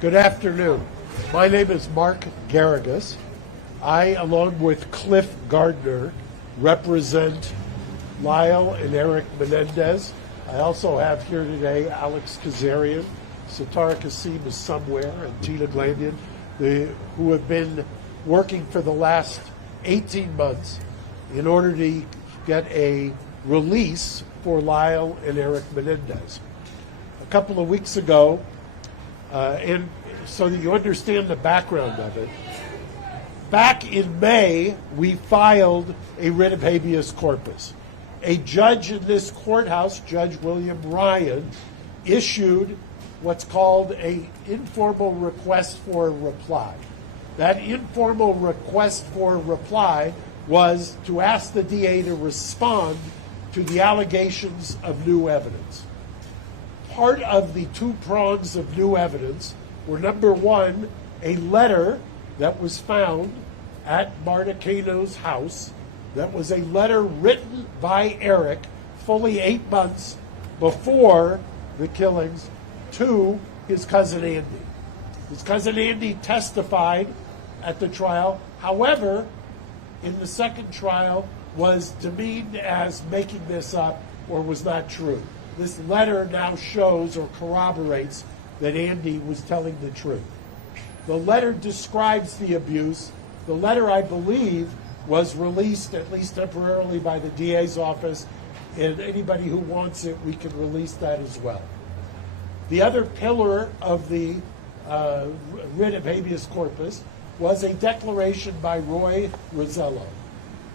Good afternoon. My name is Mark Geragos. I, along with Cliff Gardner, represent Lyle and Erik Menendez. I also have here today Alex Kazarian, Satara Kasim is somewhere, and Tina Glandian, who have been working for the last 18 months in order to get a release for Lyle and Erik Menendez. A couple of weeks ago, and so that you understand the background of it, back in May, we filed a writ of habeas corpus. A judge in this courthouse, Judge William Ryan, issued what's called an informal request for a reply. That informal request for a reply was to ask the DA to respond to the allegations of new evidence. Part of the two prongs of new evidence were, number one, a letter that was found at Marta Cano's house that was a letter written by Erik fully 8 months before the killings to his cousin Andy. His cousin Andy testified at the trial. However, in the second trial was demeaned as making this up or was not true. This letter now shows or corroborates that Andy was telling the truth. The letter describes the abuse. The letter, I believe, was released, at least temporarily, by the DA's office, and anybody who wants it, we can release that as well. The other pillar of the writ of habeas corpus was a declaration by Roy Rosello.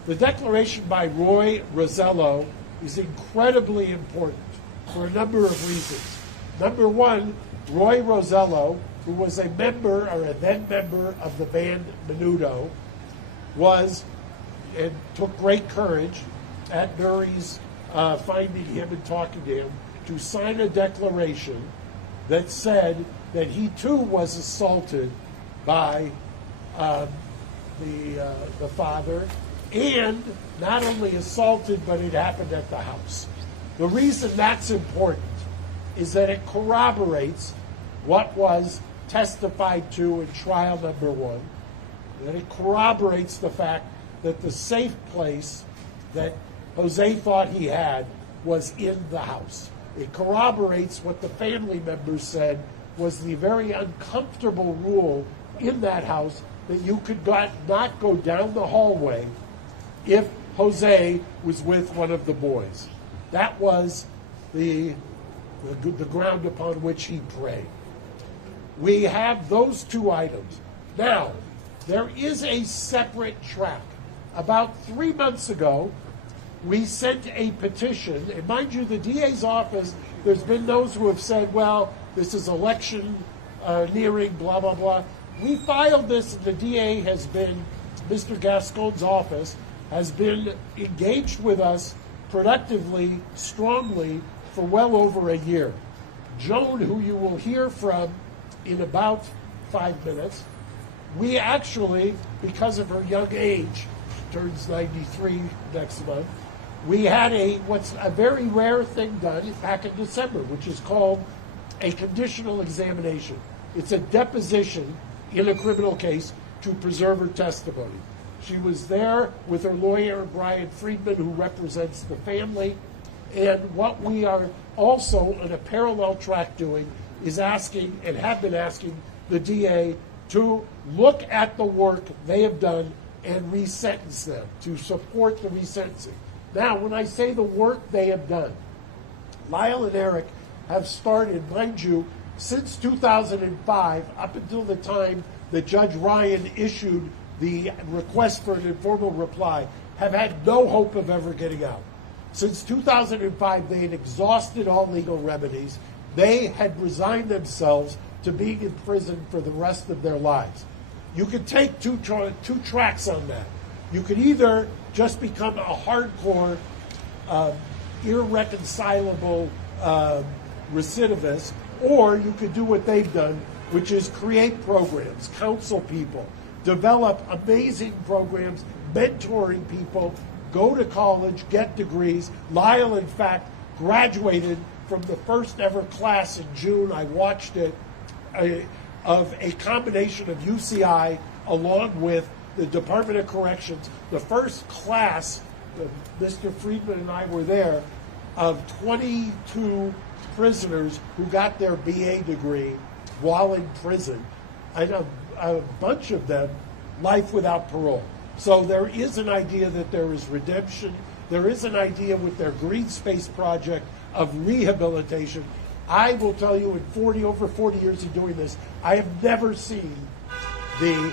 The declaration by Roy Rosello is incredibly important for a number of reasons. Number one, Roy Rosello, who was a member or a then member of the band Menudo, was and took great courage at Murray's finding him and talking to him to sign a declaration that said that he too was assaulted by the father, and not only assaulted, but it happened at the house. The reason that's important is that it corroborates what was testified to in trial number one, that it corroborates the fact that the safe place that Jose thought he had was in the house. It corroborates what the family members said was the very uncomfortable rule in that house, that you could not go down the hallway if Jose was with one of the boys. That was the ground upon which he prayed. We have those two items. Now, there is a separate track. About 3 months ago, we sent a petition, and mind you, the DA's office, there's been those who have said, well, this is election nearing, blah, blah, blah. We filed this, and the DA has been, Mr. Gascon's office, has been engaged with us productively, strongly, for well over a year. Joan, who you will hear from in about 5 minutes, we actually, because of her young age, turns 93 next month, we had what's a very rare thing done back in December, which is called a conditional examination. It's a deposition in a criminal case to preserve her testimony. She was there with her lawyer, Brian Friedman, who represents the family. And what we are also on a parallel track doing is asking, and have been asking, the DA to look at the work they have done and resentence them, to support the resentencing. Now, when I say the work they have done, Lyle and Erik have started, mind you, since 2005, up until the time that Judge Ryan issued the request for an informal reply, have had no hope of ever getting out. Since 2005, they had exhausted all legal remedies. They had resigned themselves to being in prison for the rest of their lives. You could take two tracks on that. You could either just become a hardcore, irreconcilable recidivist, or you could do what they've done, which is create programs, counsel people, develop amazing programs, mentoring people, go to college, get degrees. Lyle, in fact, graduated from the first ever class in June. I watched it. of a combination of UCI along with the Department of Corrections. The first class, Mr. Friedman and I were there, of 22 prisoners who got their BA degree while in prison. I know a bunch of them life without parole. So there is an idea that there is redemption. There is an idea with their green space project of rehabilitation. I will tell you, in over 40 years of doing this, I have never seen the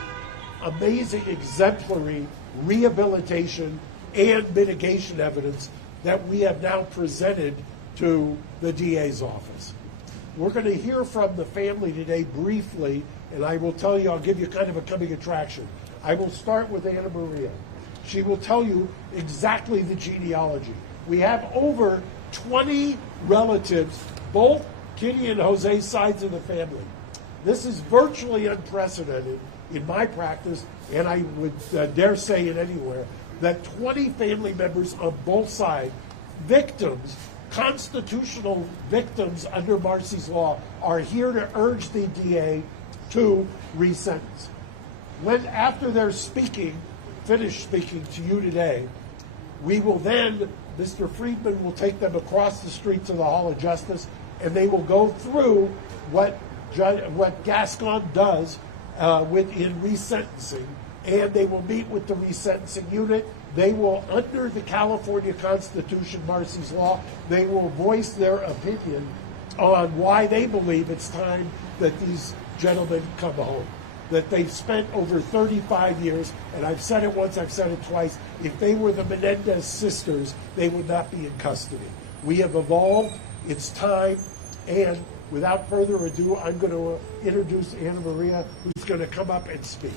amazing exemplary rehabilitation and mitigation evidence that we have now presented to the DA's office. We're going to hear from the family today briefly, and I will tell you, I'll give you kind of a coming attraction. I will start with Anna Maria. She will tell you exactly the genealogy. We have over 20 relatives, both Kitty and Jose's sides of the family. This is virtually unprecedented in my practice, and I would dare say it anywhere, that 20 family members on both sides, victims, constitutional victims under Marcy's law, are here to urge the DA to resentence. When, after they're finished speaking to you today, we will then, Mr. Friedman will take them across the street to the Hall of Justice, and they will go through what Gascon does in resentencing, and they will meet with the resentencing unit. They will, under the California Constitution, Marcy's law, they will voice their opinion on why they believe it's time that these gentlemen come home. That they've spent over 35 years, and I've said it once, I've said it twice, if they were the Menendez sisters, they would not be in custody. We have evolved, it's time, and without further ado, I'm going to introduce Anna Maria, who's going to come up and speak.